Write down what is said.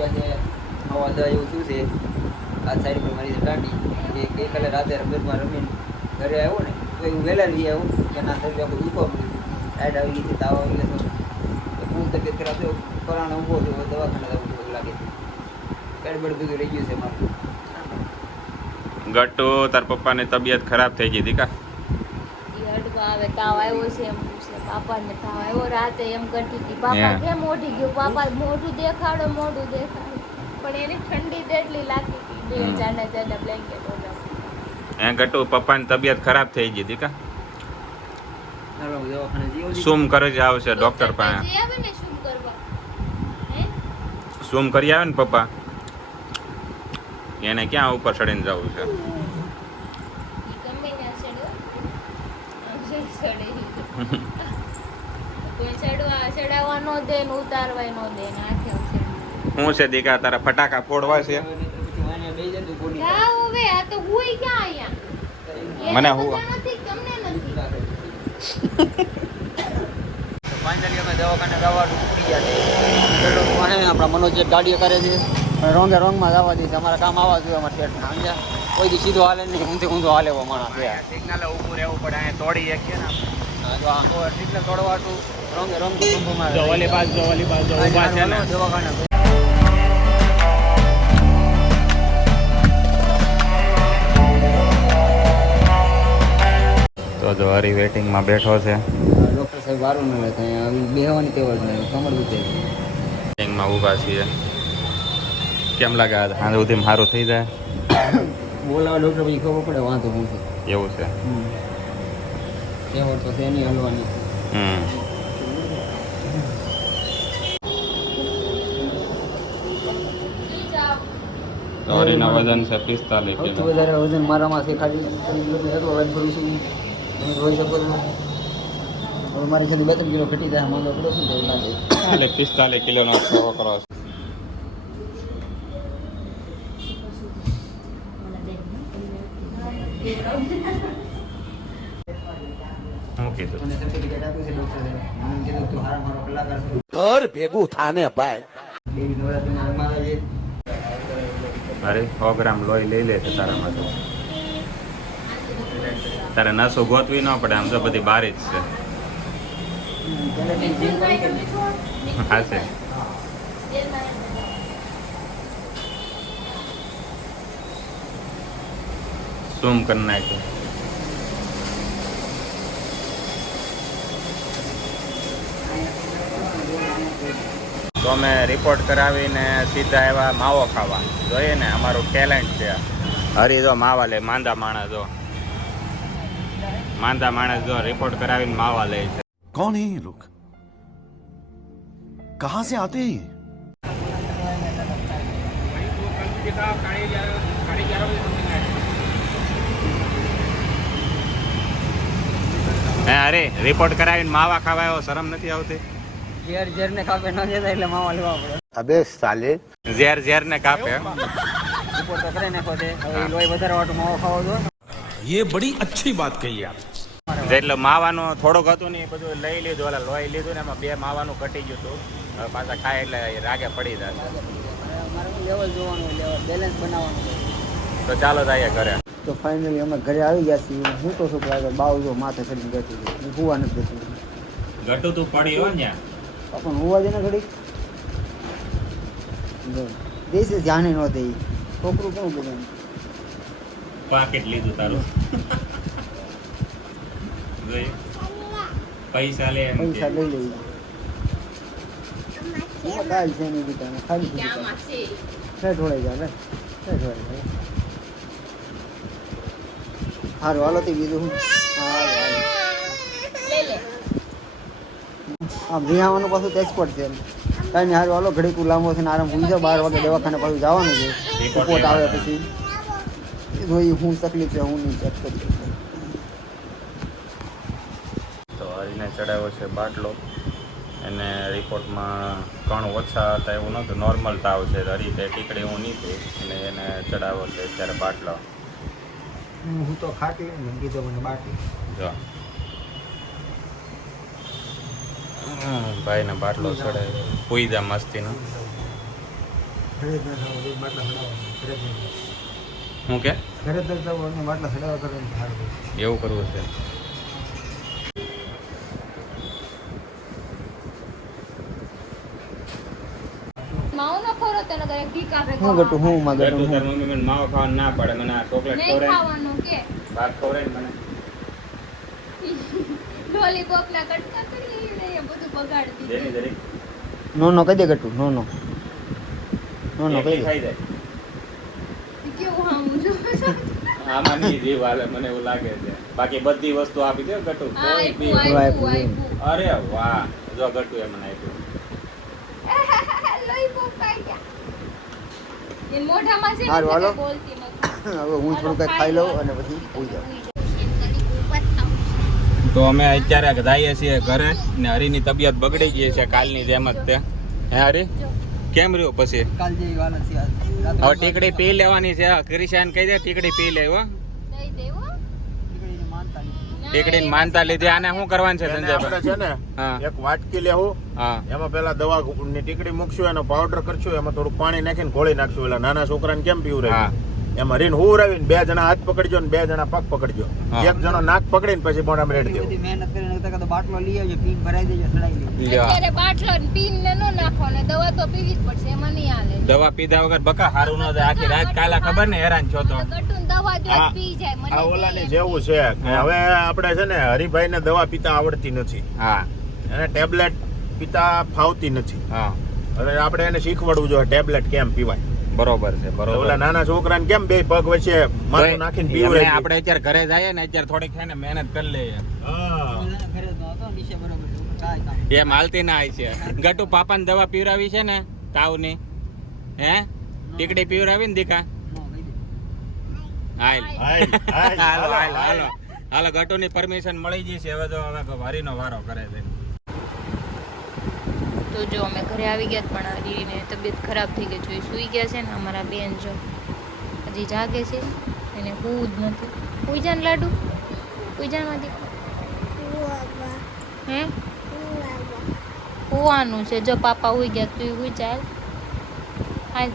ગયા છે નવા દસ એવું થયું છે. આ સાઈડ પર મારી દાંડી એ ગઈકાલે રાતે રમતમાં રમીને ઘરે આવ્યો ને, તો એવું વહેલા લઈ આવ્યો. કે ના શરીર આખું દુખવા મળ્યું આવી ગઈ છે, તાવ આવી ગયો તો હું તબિયત ખરાબ થયો પરાણ ઊભો થયો દવાખાને જવું એવું લાગે ગડબડ બધું રહી ગયું છે મારું. ગટ્ટુ, તાર પપ્પાની તબિયત ખરાબ થઈ ગઈ હતી આવે તાવ આવ્યો છે એમ પૂછે પાપાને તાવ આવ્યો રાતે? એમ કરતી હતી. પાપા કેમ મોઢી ગયું? પાપા મોઢું દેખાડો મોઢું દેખાડો. પણ એની ઠંડી એટલી લાગતી હતી બે. જાડા જાડા બ્લેન્કેટ ઓઢા એ ગટુ પપ્પાની તબિયત ખરાબ થઈ ગઈ હતી કા. શું કરે છે? આવશે ડોક્ટર પાસે શું કરી આવે ને પપ્પા? એને ક્યાં ઉપર ચડીને જવું છે? ચડે કોઈ ચડવા ચડાવવા નો દે ને ઉતારવાય નો દે ને આખે આમ છે દીકા? તારા ફટાકા ફોડવા છે. હવે આ તો હુઈ ક્યાં અહીંયા. મને હું- નથી તમને નથી. ફાઇનલી અમે દવાખાને જવાનું ઉપડી ગયા છે. આપણા મનોજ જે ગાડીઓ કરે છે. અને રોંગે રોંગમાં જવા દે છે. અમારા કામ આવવા જોઈએ અમારા શેઠ સમજ્યા? કોઈ દી સીધો હાલે નહીં ઊંધે ઊંધો હાલે એવો માણસ છે. સિગ્નલ ઊભું રહેવું પડે અહીંયા તોડી શકીએ ને સિગ્નલ તોડવાટું રોંગે રોંગ સંભવમાં જો ઓલી બાજુ જો ઓલી બાજુ ઊભા છે ને. દવાખાને તો જો હરી વેટિંગમાં બેઠો છે. ડૉક્ટર સાહેબ વારું ન હોય અહીંયા બેહવાની જ નહીં કમર દુખે વેટિંગમાં ઊભા છીએ. કેમ લાગે સાંજ સુધી સારું થઈ જાય? બોલાવા ડૉક્ટર પછી ખબર પડે વાંધો હું છે? એવું છે. એવો તો છે નહીં હલવાની. હમ. તો વજન છે પિસ્તાલીસ સૌથી વધારે વજન મારામાં છે ખાલી જોઈ શકો છો. મારી ખાલી બે ત્રણ કિલો ઘટી જાય પડો શું લાગે? એટલે પિસ્તાલીસ કિલોનો છોકરો છે શું કીધું મને સર્ટિફિકેટ આપ્યું છે ડૉક્ટરે મને કીધું તું હારા મારો કલાકાર છું ઘર ભેગું થાને ભાઈ. અરે સો ગ્રામ લોહી લઈ લે છે તારા માટે. તારે નસો ગોતવી ન પડે આમ તો બધી બારી જ છે. હા છે. ઝૂમ કરી નાખ્યું તો અમે રિપોર્ટ કરાવીને સીધા એવા માવો ખાવા જોઈએ ને અમારું ટેલેન્ટ છે હરી જો માવા લે માંદા માણસ જો માંદા માણસ જો રિપોર્ટ કરાવીને માવા લે છે कौन है ये लोग कहां से आते हैं ये? હે અરે રિપોર્ટ કરાવીને માવા ખાવા આવ્યો શરમ નથી આવતી ઝેર ઝેર ને કાપે ન જતા એટલે માવા લેવા પડે अबे साले ઝેર ઝેર ને કાપે રિપોર્ટ તો કરી નાખો છે હવે ઈ લોહી વધારે વાટું માવો ખાવો જો ये बड़ी अच्छी बात कही आप એટલે માવાનું થોડુંક હતું ને એ બધું લઈ લીધું ઓલા લોહી લીધું ને એમાં બે માવાનું ઘટી ગયું હતું હવે પાછા ખાય એટલે રાગે પડી જશે મારે લેવલ જોવાનું લેવલ બેલેન્સ બનાવવાનું હોય. તો ચાલો જઈએ ઘરે તો ફાઇનલી અમે ઘરે આવી ગયા છીએ. હું તો શું કહેવાય બાવ જો માથે ચડીને બેઠી છે હું હુવા નથી બેઠી ઘટું તો પડી હો ને પણ હુવા જેને ને ઘડી દેશે ધ્યાને ન દે. છોકરું કેવું બધું પાકેટ લીધું તારું. પૈસા લે પૈસા લઈ લઈ કાંઈ છે નહીં ખાલી છે જાય ઢોળાઈ જાય. સારું હાલો તે બીજું હું. હા વિહાવાનું પાછું તો એક્સપર્ટ છે કાંઈ નહીં હારું હાલો ઘડીક લાંબો છે ને આરામ હું જાઉં બાર વાગે દવાખાને પાછું જવાનું છે. રિપોર્ટ આવે પછી. જોઈ હું તકલીફ છે હું નહીં ચેક કરી તો હરીને ચડાવ્યો છે બાટલો. એને રિપોર્ટમાં કણ ઓછા હતા એવું નહોતું. નોર્મલ તાવ છે હરી તે ટીકડી હું નહીં થઈ. અને એને ચડાવ્યો છે અત્યારે બાટલો. હું તો ખાટી ને કીધો મને બાટી. જો. ભાઈને બાટલો ચડે. પૂઈ જા મસ્તીનો ઘરે જ ન ન. હું કે? ઘરે ન થવું અને કરવાનું એવું કરવું છે માવો ન ખોરો તને ઘરે ઘી કાપે હું ગટુ હું માં ગટુ ગટુ તાર મમ્મી મને માવો ખાવાનું ના પડે મને આ ચોકલેટ નહીં ખવડાય ખાવાનું કે. ભાત ખવડાય મને. લોલીપોપ ના કટકા કરી ને બધું બગાડી દીધું. નો નો કહી દે ગટુ નો નો. નો નો કહી દે. કેવું નહીં જીવ હાલે મને એવું લાગે છે. બાકી બધી વસ્તુ આપી દે ગટુ. કોઈ બી. અરે વાહ જો ગટુ એ મને આપ્યું. ને હારું, હાલો. હવે હું થોડું ખાઈ લઉં અને પછી જાઉં. તો અમે અત્યારે જઈએ છીએ ઘરે ને હરીની તબિયત બગડી ગઈ છે કાલની જેમ જ તે. હે હરી? કેમ રહ્યો પછી? કાલ જેવી હાલત છે આજ. રાત્રે હવે ટીકડી પી લેવાની છે. ક્રિશાન કહી દે ટીકડી પી લે હો દઈ દેવો ટીકડીને માનતા માનતા લીધે. આને શું કરવાનું છે સંજયભાઈ? છે ને એક વાટકી લેવું. હા. એમાં પેલા દવા ની ટીકડી મૂકશું એનો પાવડર કરશું એમાં થોડું પાણી નાખીને ઘોળી નાખશું. એટલે નાના છોકરાને કેમ પીવું હા. રહે એમાં રીન હુવરાવીને બે જણા હાથ પકડજો ને બે જણા પગ પકડજો. હા. એક જણો નાક પકડીને પછી મોઢામાં રેડી દેવું. તો બાટલો લઈ આવજો પીન ભરાઈ દેજો સડાઈ લેજો. અત્યારે બાટલો ને પીન ને નો નાખો ને દવા તો પીવી જ પડશે એમાં નહીં હાલે. દવા પીધા વગર બકા હારું ન થાય. આખી રાત કાલા ખબર ને હેરાન છો તો. ગટુન દવા જો આ- પી જાય મને ઓલાની જેવું છે. હવે આપણે છે ને હરિભાઈ ને દવા પીતા આવડતી નથી. હા. એને ટેબ્લેટ પીતા ફાવતી નથી. હા. હવે આપણે એને શીખવાડવું જોઈએ ટેબ્લેટ કેમ પીવાય. બરોબર છે ઓલા બરોબર નાના છોકરાને કેમ બે પગ વચ્ચે માથું નાખીને પીવું આપણે અત્યારે ઘરે જઈએ ને અત્યારે થોડીક છે ને મહેનત કરી લઈએ. ઘરે એમ હાલતી ના આવી છે. ગટુ પાપાને દવા પીવરાવી છે ને તાવની. હે? ટીકડી પીવરાવી ને દીકા હાલ. હાલ, હાલ, હાલો હાલો, ગટુની પરમિશન મળી ગઈ છે. હવે તો હવે હરીનો વારો કરે છે. તો જો અમે ઘરે આવી ગયા પણ હરીને તબિયત ખરાબ થઈ ગઈ છે. એ સૂઈ ગયા છે ને અમારા બેન જો. હજી જાગે છે. એને હું જ નથી. હુઈ જાન લાડુ? મારી હે? આનું છે. જો પાપા ઉઈ ગયા તું હુઈ ચાલ હાલ.